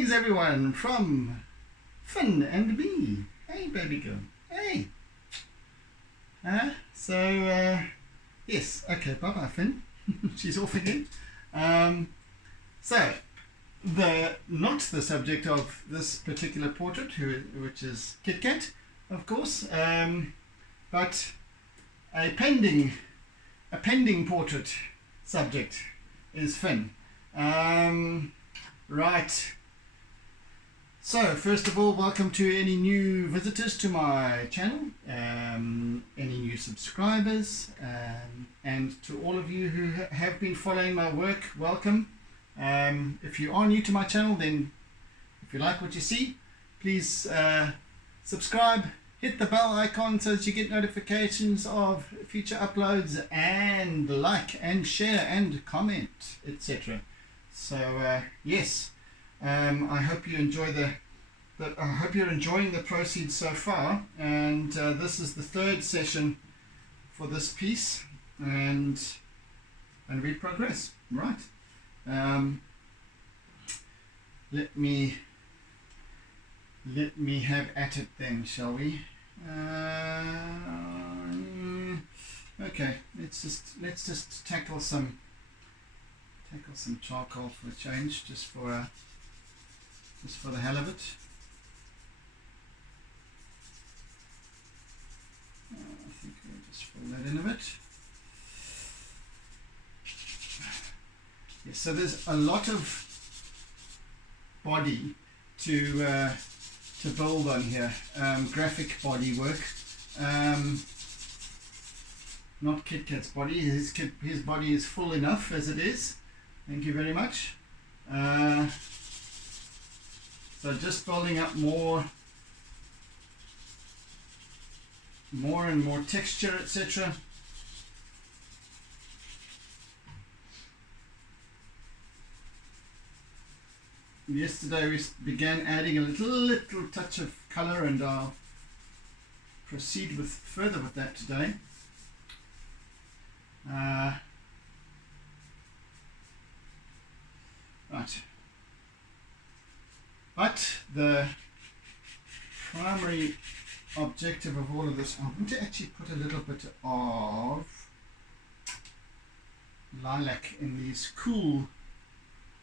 Greetings everyone from Fynn and me. Hey baby girl. Hey. Yes, okay, bye bye Fynn. She's off again. So not the subject of this particular portrait, which is KitKat, of course, but a pending portrait subject is Fynn. Right. So first of all, welcome to any new visitors to my channel, any new subscribers, and to all of you who have been following my work, welcome. If you are new to my channel, then if you like what you see, please subscribe, hit the bell icon so that you get notifications of future uploads, and like and share and comment, etc. So yes, I hope you enjoy I hope you're enjoying the proceeds so far, and this is the third session for this piece, and we progress. Right. Let me have at it then, shall we? Okay, let's just tackle some charcoal for a change, just for the hell of it. I think we'll just fill that in a bit. Yes, so there's a lot of body to build on here. Graphic body work. Not KitKat's body. His body is full enough as it is. Thank you very much. So just building up more and more texture, etc. Yesterday we began adding a little touch of color, and I'll proceed further with that today. Right. But the primary objective of all of this, I'm going to actually put a little bit of lilac in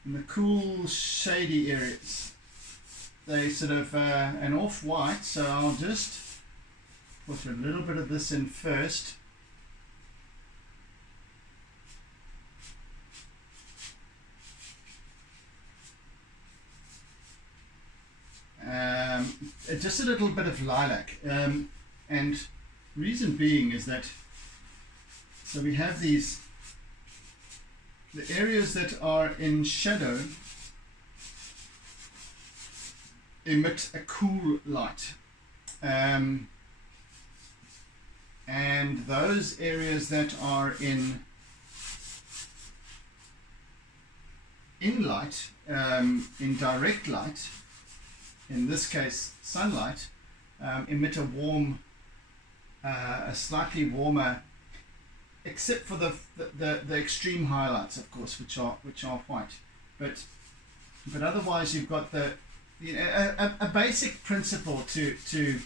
the cool shady areas. They sort of an off-white, so I'll just put a little bit of this in first. Just a little bit of lilac, and reason being is that, so we have the areas that are in shadow emit a cool light, and those areas that are in light, in direct light, in this case sunlight, emit a slightly warmer, except for the extreme highlights, of course, which are white, but otherwise you've got a basic principle to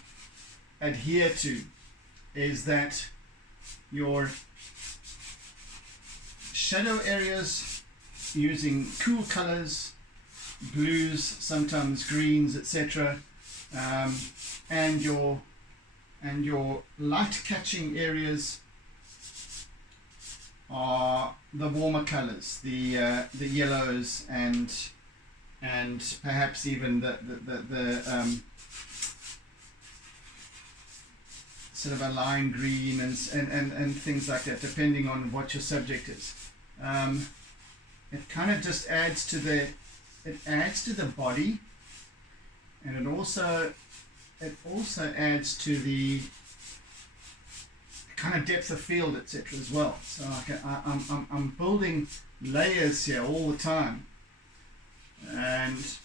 adhere to, is that your shadow areas, using cool colors, blues, sometimes greens, etc., and your light catching areas are the warmer colors, the yellows, and perhaps even the sort of a lime green and things like that, depending on what your subject is. It kind of just adds to the body, and it also adds to the kind of depth of field, etc. as well. So I'm building layers here all the time, and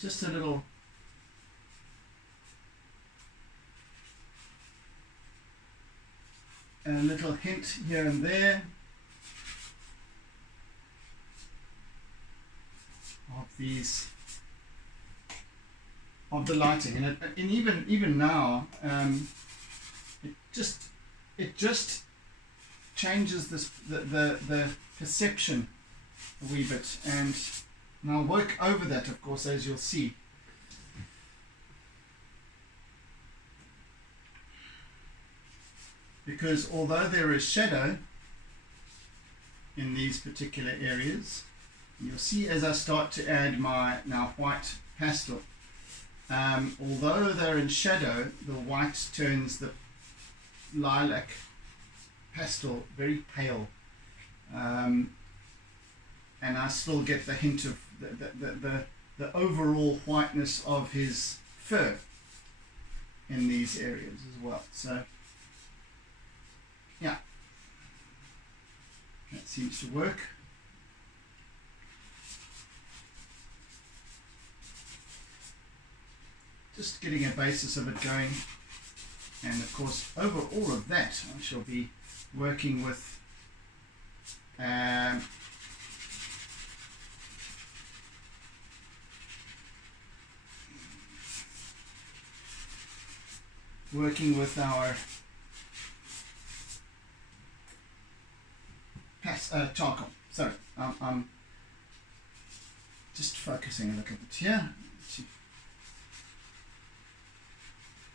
just a little a little hint here and there of these, of the lighting, and even now it just changes the perception a wee bit, and I'll work over that, of course, as you'll see. Because although there is shadow in these particular areas, you'll see as I start to add my now white pastel, although they're in shadow, the white turns the lilac pastel very pale, and I still get the hint of the overall whiteness of his fur in these areas as well. So yeah, that seems to work. Just getting a basis of it going, and of course over all of that I shall be working with our charcoal. Sorry, I'm just focusing a little bit here.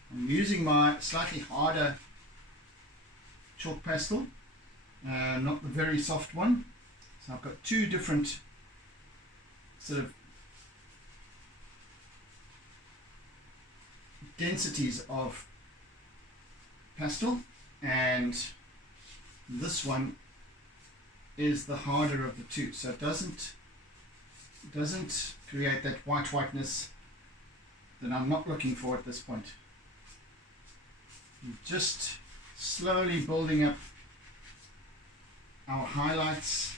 I'm using my slightly harder chalk pastel, not the very soft one. So I've got two different sort of densities of pastel, and this one is the harder of the two, so it doesn't create that whiteness that I'm not looking for at this point. I'm just slowly building up our highlights,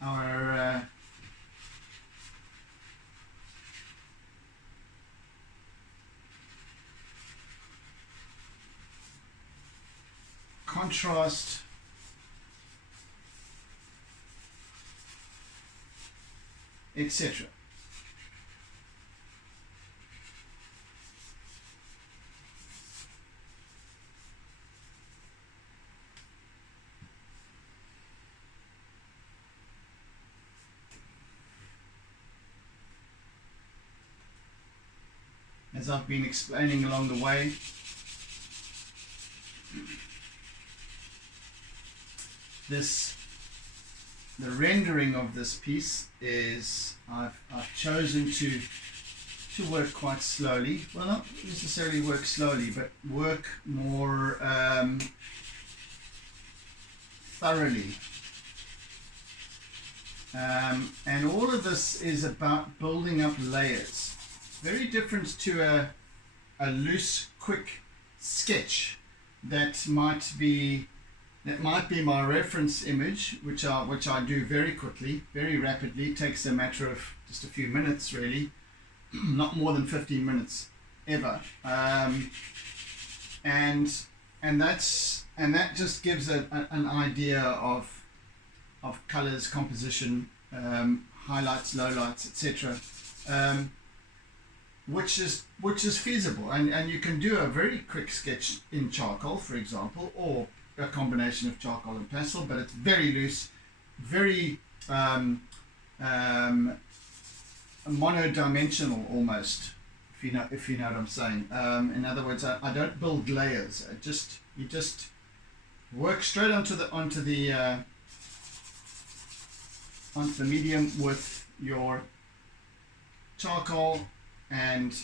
our contrast, etc. As I've been explaining along the way, the rendering of this piece is I've chosen to work quite slowly. Well, not necessarily work slowly, but work more thoroughly. And all of this is about building up layers. Very different to a loose, quick sketch that might be my reference image, which I do very quickly, very rapidly. It takes a matter of just a few minutes, really, not more than 15 minutes ever, and that just gives an idea of colors, composition, highlights, lowlights, etc. Which is feasible, and you can do a very quick sketch in charcoal, for example, or a combination of charcoal and pastel, but it's very loose, very monodimensional almost, if you know what I'm saying. In other words, I don't build layers. You just work straight onto the medium with your charcoal, and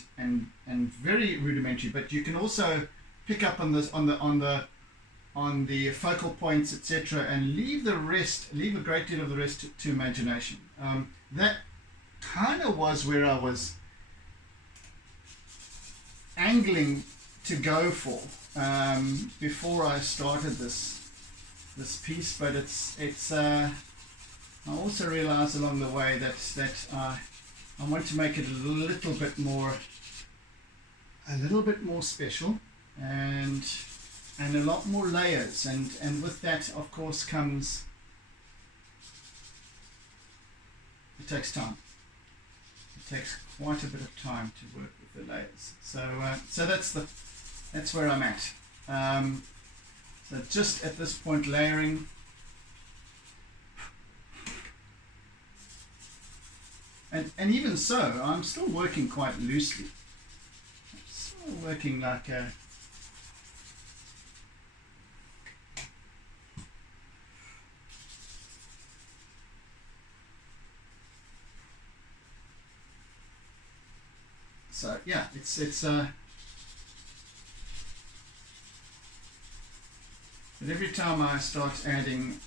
very rudimentary, but you can also pick up on this on the focal points, etc., and leave a great deal of the rest to imagination. That kind of was where I was angling to go for before I started this piece, but it's I also realized along the way that I want to make it a little bit more special, and and a lot more layers, and with that of course comes, it takes time. It takes quite a bit of time to work with the layers. So that's where I'm at. So just at this point layering. And even so, I'm still working quite loosely. I'm still working like a so yeah, but every time I start adding,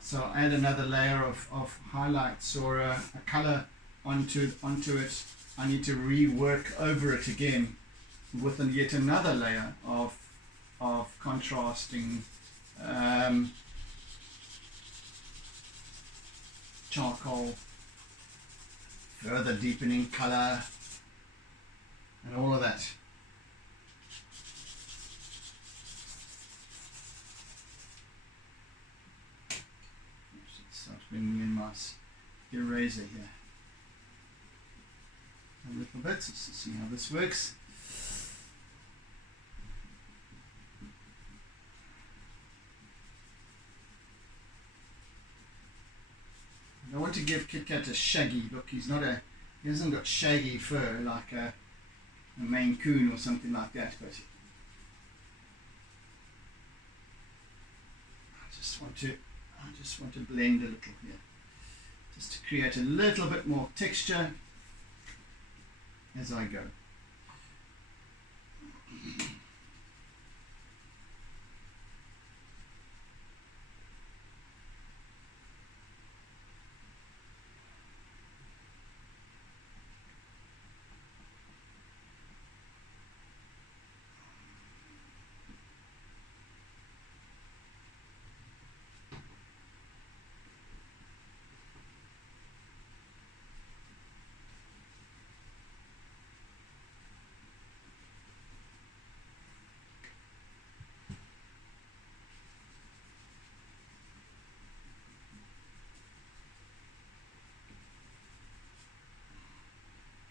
so I'll add another layer of highlights or a color onto it, I need to rework over it again with yet another layer of contrasting charcoal, further deepening color, and all of that. Start bringing in my eraser here a little bit just to see how this works. I want to give KitKat a shaggy look. He hasn't got shaggy fur like a Maine Coon or something like that, but I just want to blend a little here, just to create a little bit more texture as I go.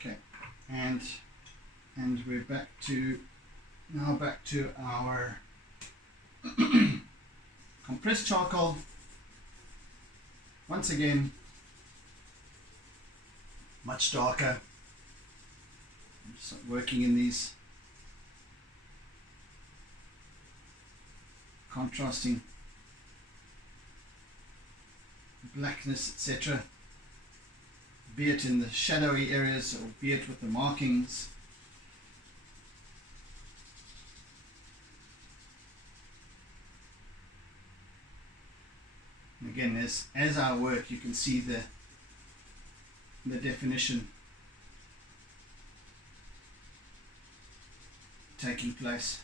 Okay, and we're back to our compressed charcoal. Once again, much darker. Just working in these contrasting blackness, etc., be it in the shadowy areas or be it with the markings. And again, as I work, you can see the definition taking place.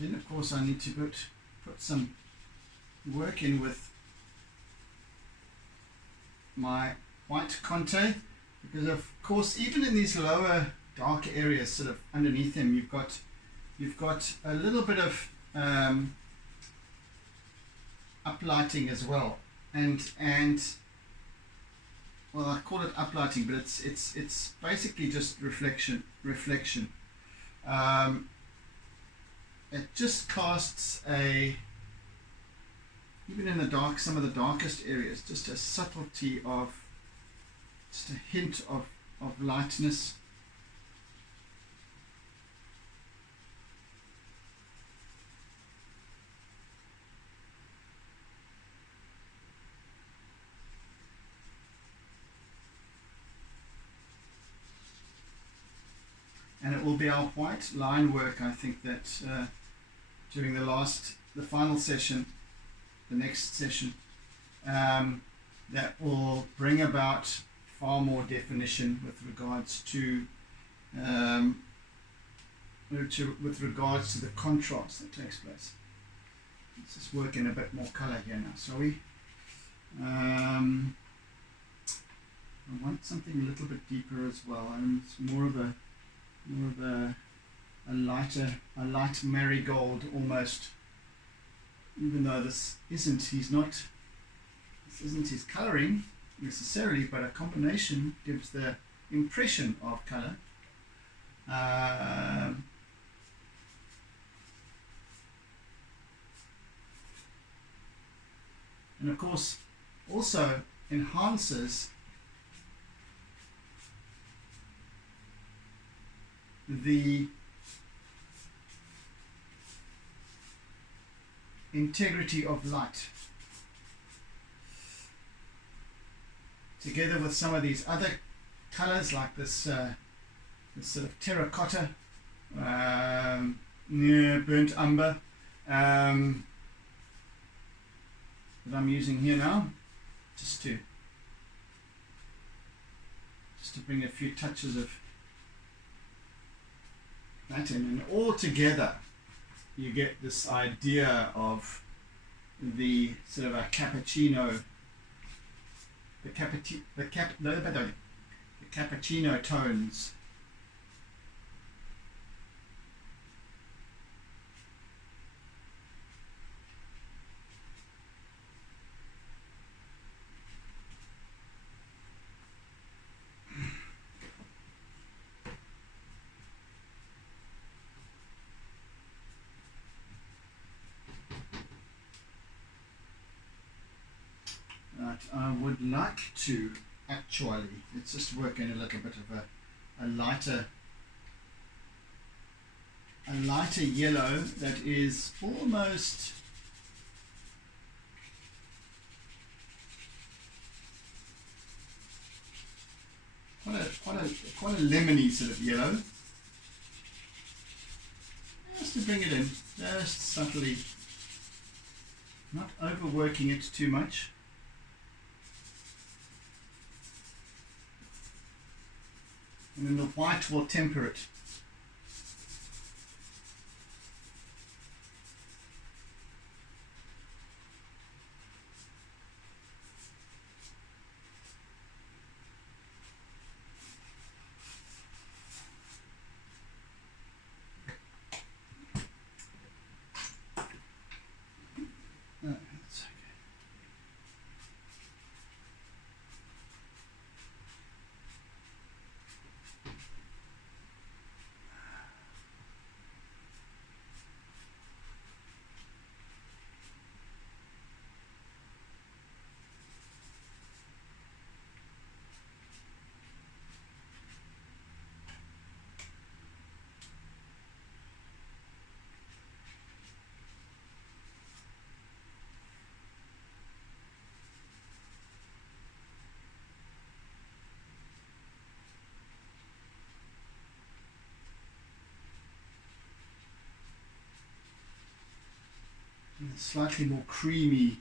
Then of course I need to put some work in with my white Conte, because of course even in these lower darker areas sort of underneath them you've got a little bit of uplighting as well, and well, I call it uplighting, but it's basically just reflection. It just casts even in the dark, some of the darkest areas, just a subtlety of, just a hint of lightness. be our white line work. I think that during the final session, the next session, that will bring about far more definition with regards to the contrast that takes place. Let's just work in a bit more color here now, shall we? I want something a little bit deeper as well. It's more of a light marigold almost. Even though this isn't his coloring necessarily, but a combination gives the impression of color. And of course also enhances the integrity of light, together with some of these other colors like this, this sort of terracotta, burnt umber, that I'm using here now, just to bring a few touches of that in, and all together you get this idea of the sort of a cappuccino, the cappuccino tones. I would like to actually, let's just work in a little bit of a lighter yellow that is almost quite a lemony sort of yellow, just to bring it in, just subtly, not overworking it too much. And then the white will temper it. That's okay. Slightly more creamy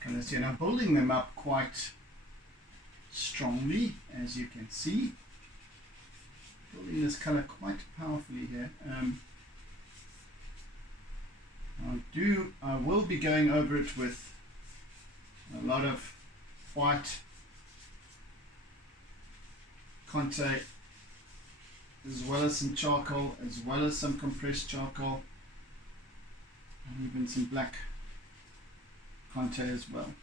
colors here. Now building them up quite strongly, as you can see, building this color quite powerfully here. I will be going over it with a lot of white Conte, as well as some charcoal, as well as some compressed charcoal, and even some black Conte as well.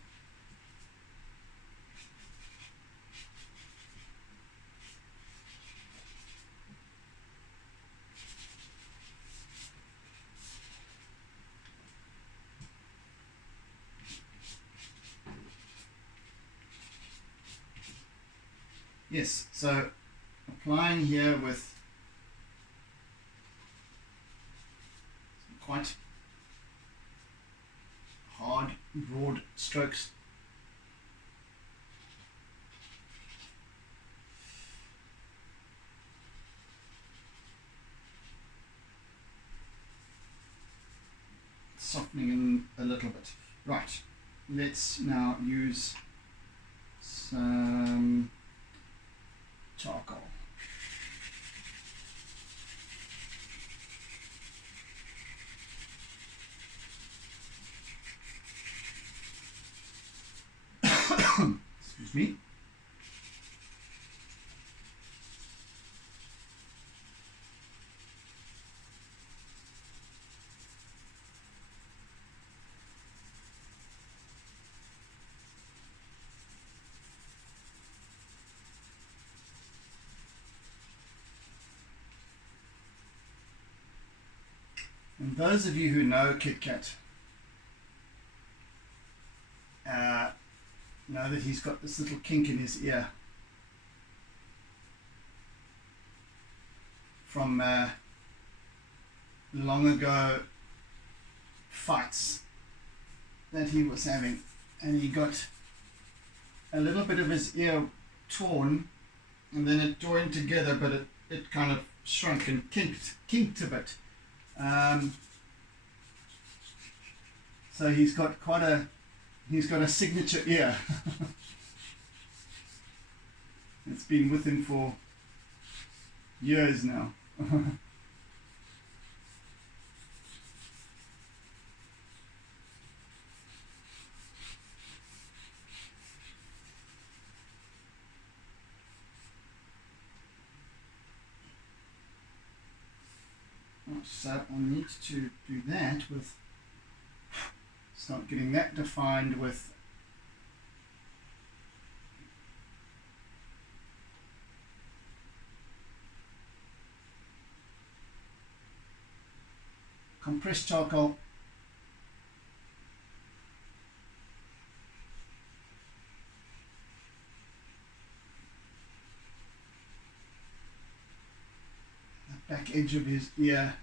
Yes, so applying here with quite hard, broad strokes. softening in a little bit. Right, let's now use some charcoal. Excuse me. And those of you who know KitKat know that he's got this little kink in his ear from long ago fights that he was having, and he got a little bit of his ear torn, and then it joined together, but it kind of shrunk and kinked a bit. So he's got a signature ear. It's been with him for years now. So I need to do that with, start getting that defined with compressed charcoal. The back edge of his ear.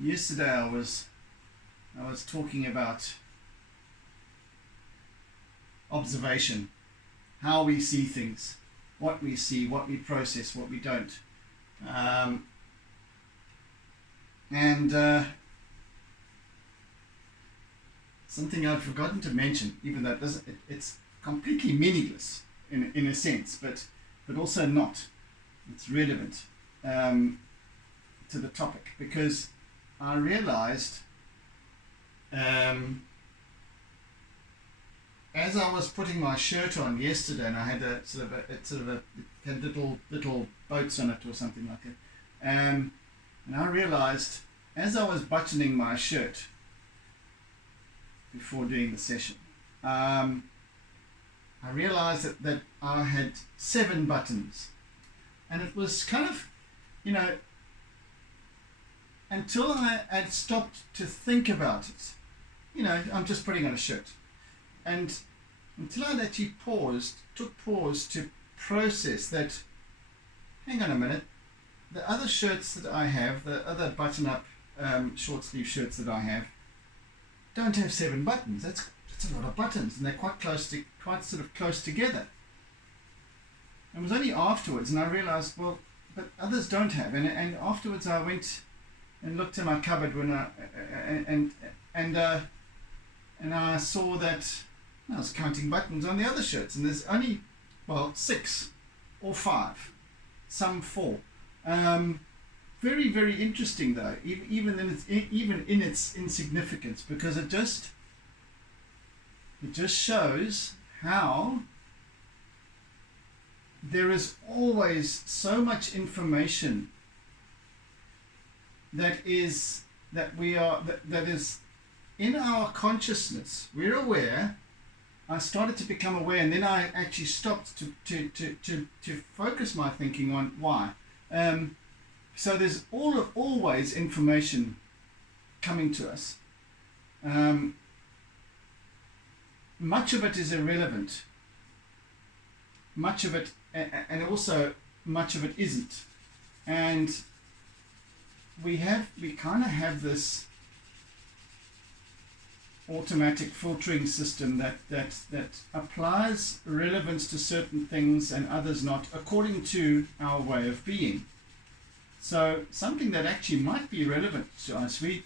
Yesterday I was talking about observation, how we see things, what we see, what we process, what we don't, and something I'd forgotten to mention, even though it's completely meaningless in a sense, but also not. It's relevant to the topic, because I realized as I was putting my shirt on yesterday, and I had had little boats on it or something like it, and I realized as I was buttoning my shirt before doing the session, I realized that I had 7 buttons, and it was kind of, until I had stopped to think about it, I'm just putting on a shirt. And until I'd actually took pause to process that, hang on a minute, the other shirts that I have, the other button-up short sleeve shirts that I have, don't have 7 buttons. That's a lot of buttons, and they're quite sort of close together. It was only afterwards, and I realized, well, but others don't have. And afterwards I went and looked in my cupboard when and I saw that I was counting buttons on the other shirts, and there's only 6 or 5, some 4. Very, very interesting though, even in its insignificance, because it just shows how there is always so much information that is in our consciousness, we're aware. I started to become aware, and then I actually stopped to focus my thinking on why. So there's always information coming to us. Much of it is irrelevant. Much of it, and also much of it isn't. And we kind of have this automatic filtering system that applies relevance to certain things and others not, according to our way of being. So something that actually might be relevant to us, we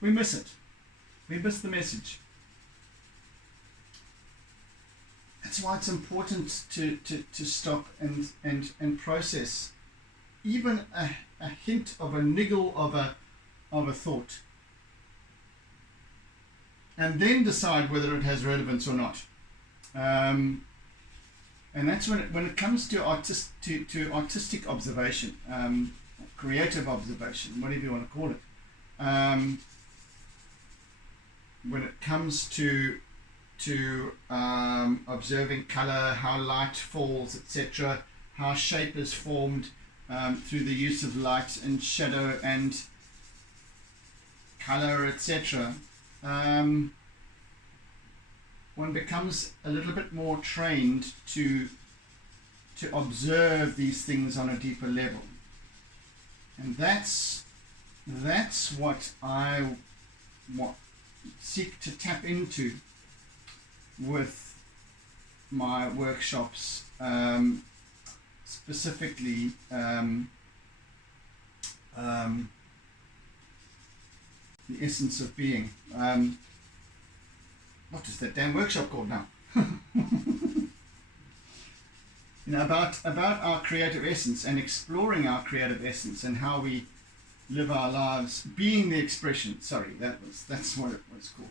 miss it. We miss the message. That's why it's important to stop and process even a hint of a niggle of a thought, and then decide whether it has relevance or not. And that's when it comes to artistic observation, creative observation, whatever you want to call it. When it comes to observing color, how light falls, etc., how shape is formed through the use of light and shadow and color, etc., one becomes a little bit more trained to observe these things on a deeper level. And that's what I seek to tap into with my workshops, specifically the essence of being. What is that damn workshop called now? About our creative essence and exploring our creative essence and how we live our lives, being the expression. Sorry, that's what it's called.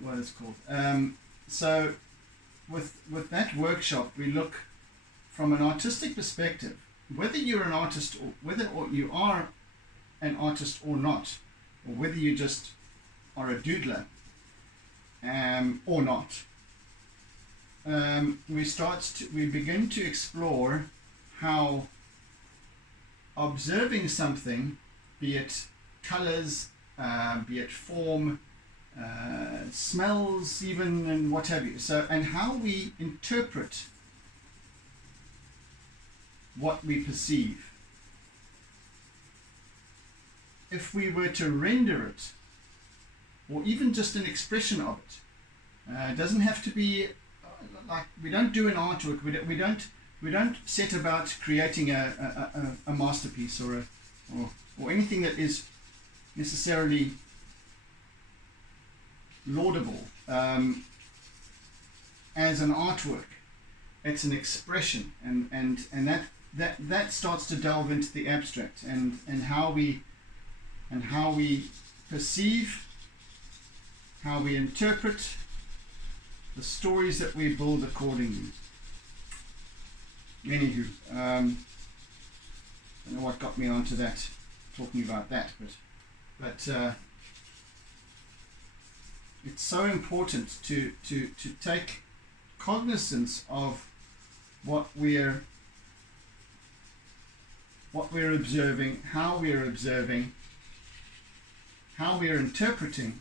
What it's called. So, with that workshop, we look from an artistic perspective, whether you're an artist or whether you are an artist or not, or whether you just are a doodler or not. We begin to explore how observing something, be it colors, be it form, smells, even, and what have you. So, and how we interpret what we perceive. If we were to render it, or even just an expression of it, it doesn't have to be like, we don't do an artwork. We don't set about creating a masterpiece or anything that is necessarily laudable as an artwork. It's an expression, and that starts to delve into the abstract and how we perceive, how we interpret the stories that we build accordingly. Anywho, I don't know what got me onto that, talking about that, but it's so important to take cognizance of what we're observing, how we're observing, how we're interpreting,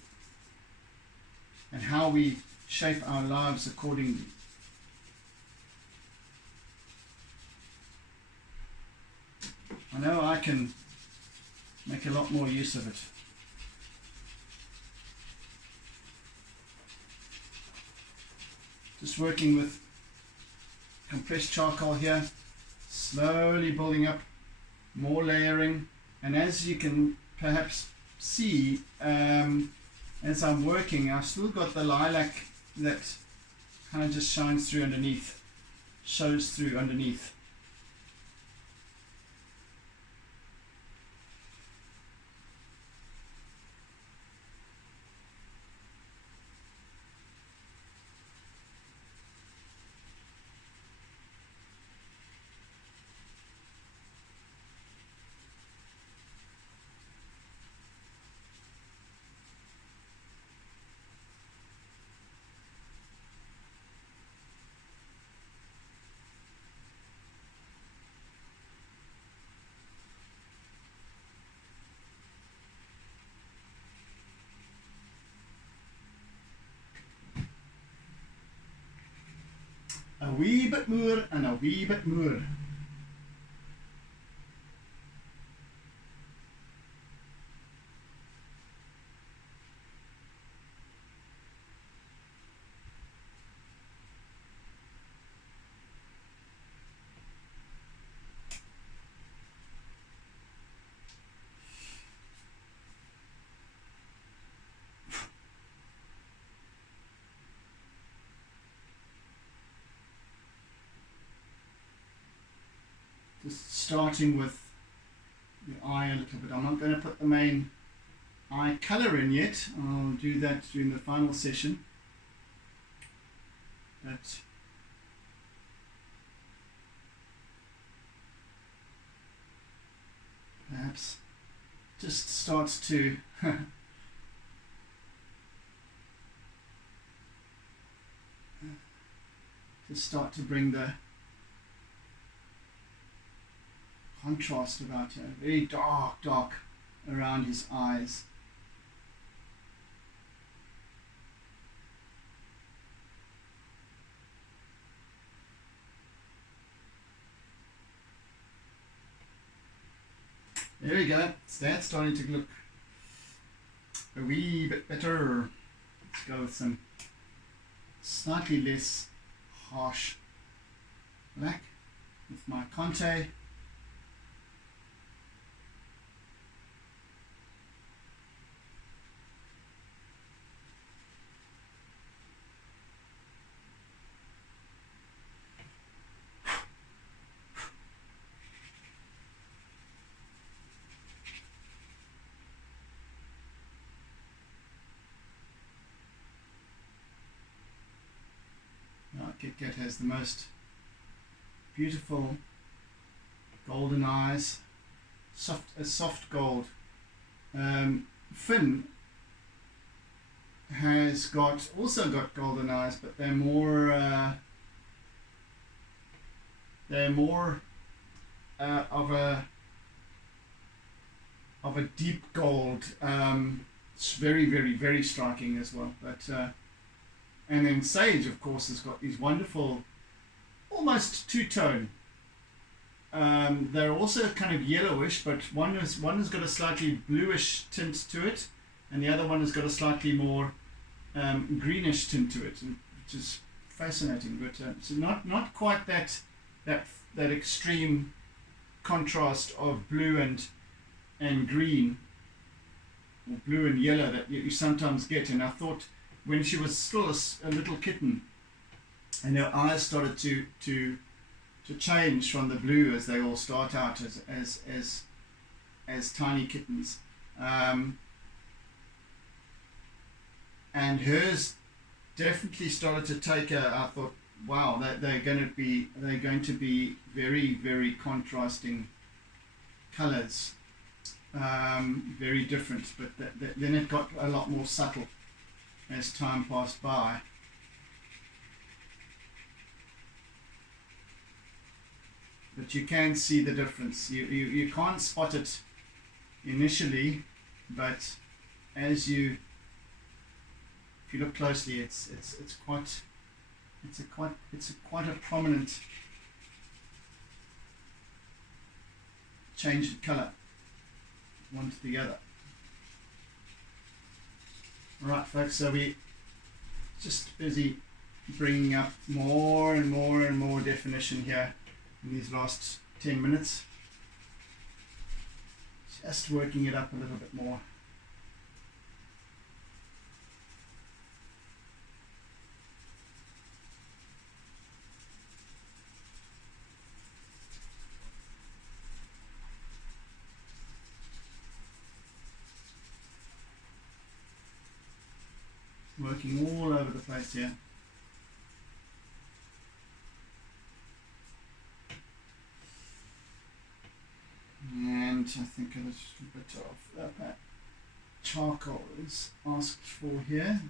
and how we shape our lives accordingly. I know I can make a lot more use of it. Just working with compressed charcoal here, slowly building up, more layering, and as you can perhaps see, as I'm working, I've still got the lilac that kind of just shines through underneath, shows through underneath. A wee bit more and a wee bit more. Just starting with the eye a little bit. I'm not going to put the main eye colour in yet. I'll do that during the final session. But perhaps just starts to start to bring the contrast about it. Very dark around his eyes. There we go. That's starting to look a wee bit better. Let's go with some slightly less harsh black with my Conte. KitKat has the most beautiful golden eyes, soft gold. Fynn has also got golden eyes, but they're more of a deep gold. It's very striking as well. But and then Sage, of course, has got these wonderful, almost two-tone. They're also kind of yellowish, but one has got a slightly bluish tint to it, and the other one has got a slightly more greenish tint to it, which is fascinating. But so not quite that extreme contrast of blue and green, or blue and yellow that you sometimes get. And I thought, when she was still a little kitten, and her eyes started to change from the blue as they all start out as tiny kittens, and hers definitely started to take I thought, wow, they're going to be very contrasting colors, very different. But then it got a lot more subtle as time passed by. But you can see the difference. You can't spot it initially, but if you look closely, it's quite a prominent change in color, one to the other. Right, folks, so we just busy bringing up more and more definition here in these last 10 minutes. Just working it up a little bit more. Working all over the place here. And I think a little bit of that charcoal is asked for here.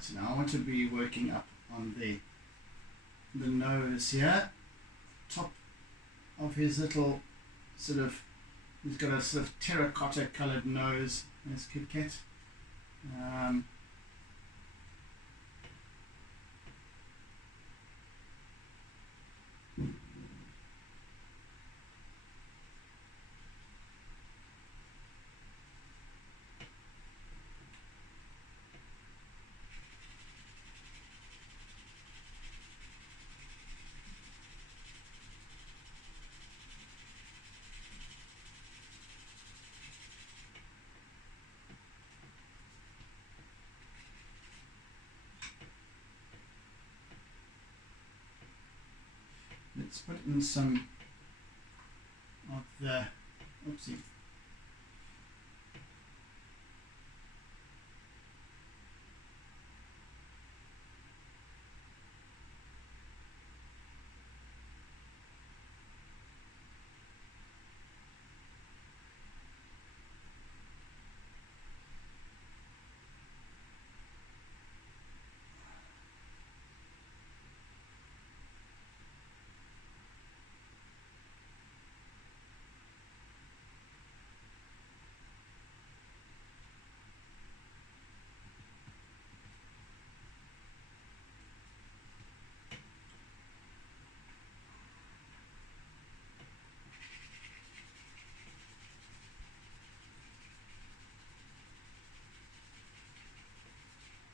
Right, so now I want to be working up on the nose here, top of his little sort of, he's got a sort of terracotta coloured nose, as KitKat. Let's put in some of the, oopsie.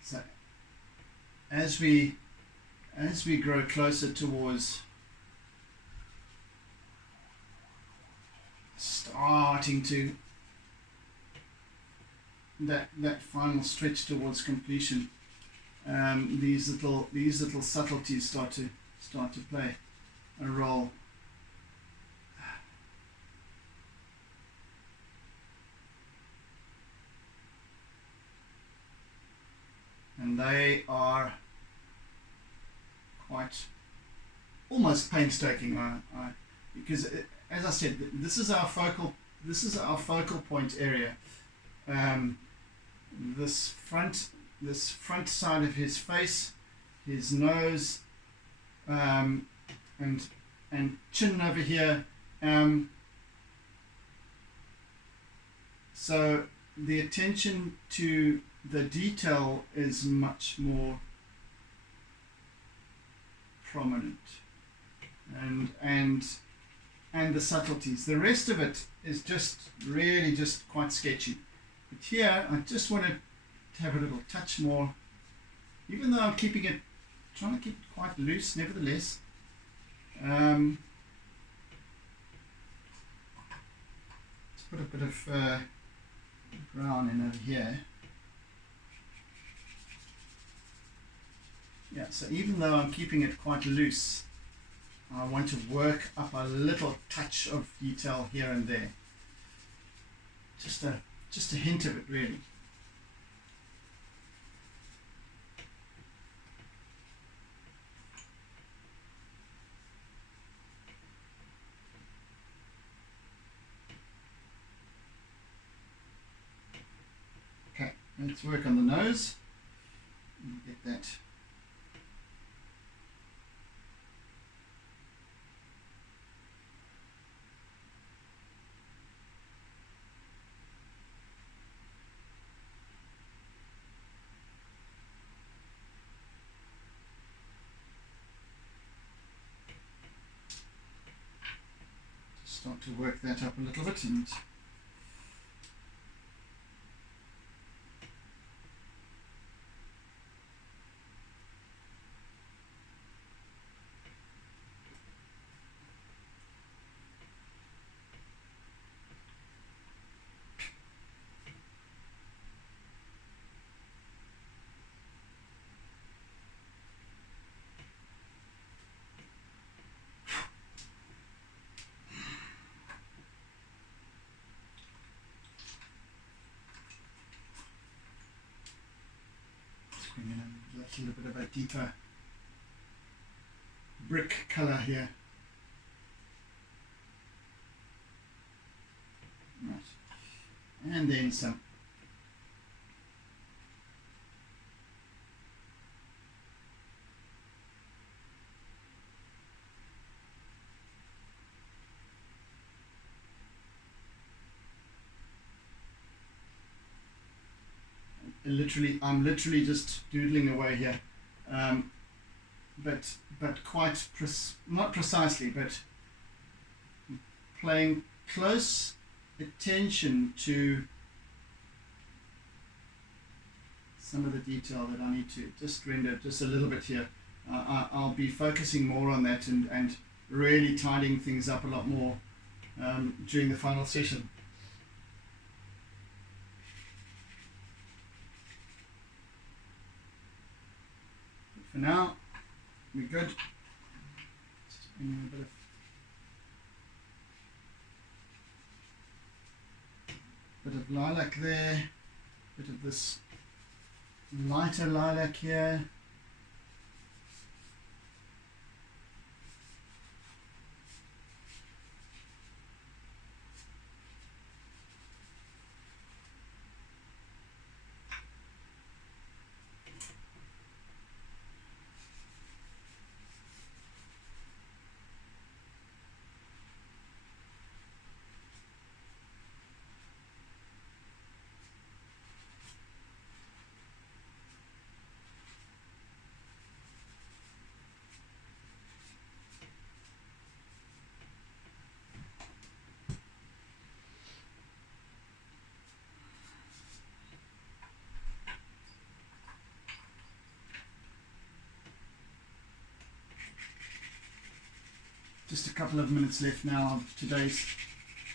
So as we grow closer towards starting to that final stretch towards completion, these little subtleties start to play a role. And they are quite almost painstaking, because as I said, this is our focal point area. This front side of his face, his nose, and chin over here. So the attention to the detail is much more prominent, and the subtleties. The rest of it is just really just quite sketchy. But here I just want to have a little touch more, even though I'm trying to keep it quite loose. Nevertheless, let's put a bit of brown in over here. Yeah, so even though I'm keeping it quite loose, I want to work up a little touch of detail here and there. Just a hint of it, really. Okay, let's work on the nose. Get that. Start to work that up a little bit, and bring in a little bit of a deeper brick colour here. Right. And then some I'm literally just doodling away here, but quite not precisely, but paying close attention to some of the detail that I need to just render just a little bit here. I'll be focusing more on that and really tidying things up a lot more during the final session. But for now, we're good. Just bring a bit of lilac there, bit of this lighter lilac here. Just a couple of minutes left now of today's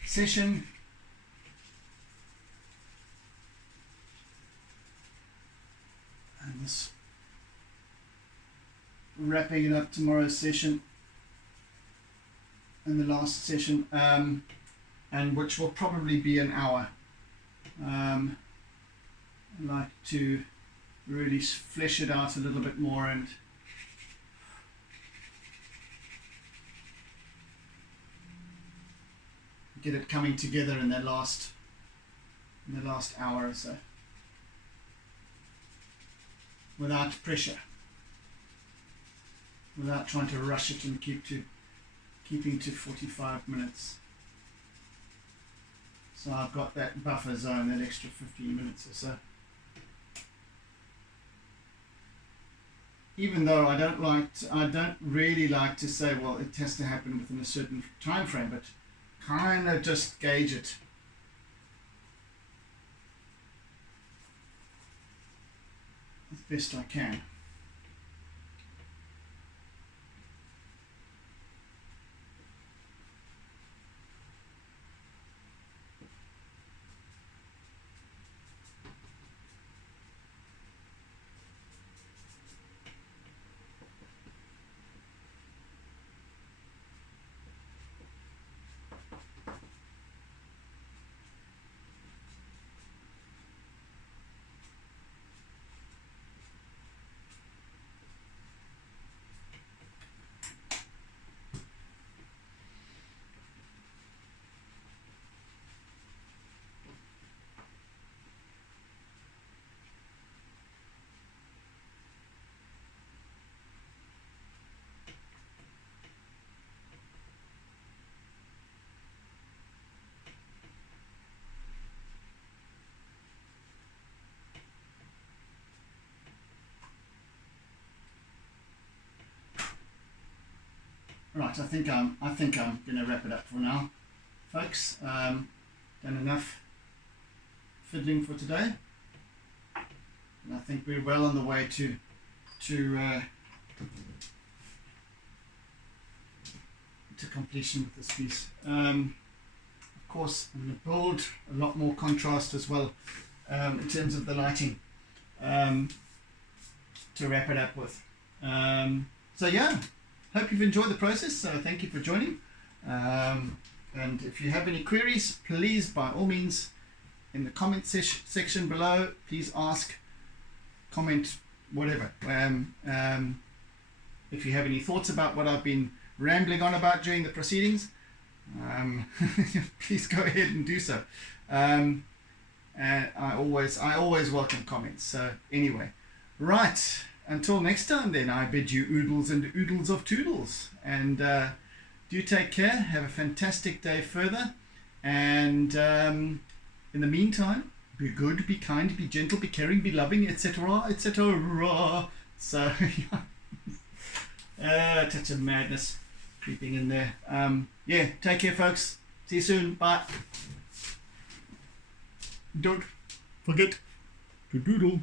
session. And this wrapping it up tomorrow's session and the last session, and which will probably be an hour. I'd like to really flesh it out a little bit more and get it coming together in the last hour or so, without pressure, without trying to rush it and keeping to 45 minutes. So I've got that buffer zone, that extra 15 minutes or so. Even though I don't really like to say, well, it has to happen within a certain time frame, but kind of just gauge it. As best I can. Right, I think I'm going to wrap it up for now, folks. Done enough fiddling for today, and I think we're well on the way to completion with this piece. Of course, I'm going to build a lot more contrast as well in terms of the lighting to wrap it up with. So yeah. Hope you've enjoyed the process, so thank you for joining. And if you have any queries, please, by all means, in the comment section below, please ask, comment, whatever. If you have any thoughts about what I've been rambling on about during the proceedings, please go ahead and do so. And I always welcome comments. So anyway, right. Until next time then, I bid you oodles and oodles of toodles. And do take care. Have a fantastic day further. And in the meantime, be good, be kind, be gentle, be caring, be loving, etc., etc. So, yeah. Touch of madness creeping in there. Yeah, take care, folks. See you soon. Bye. Don't forget to doodle.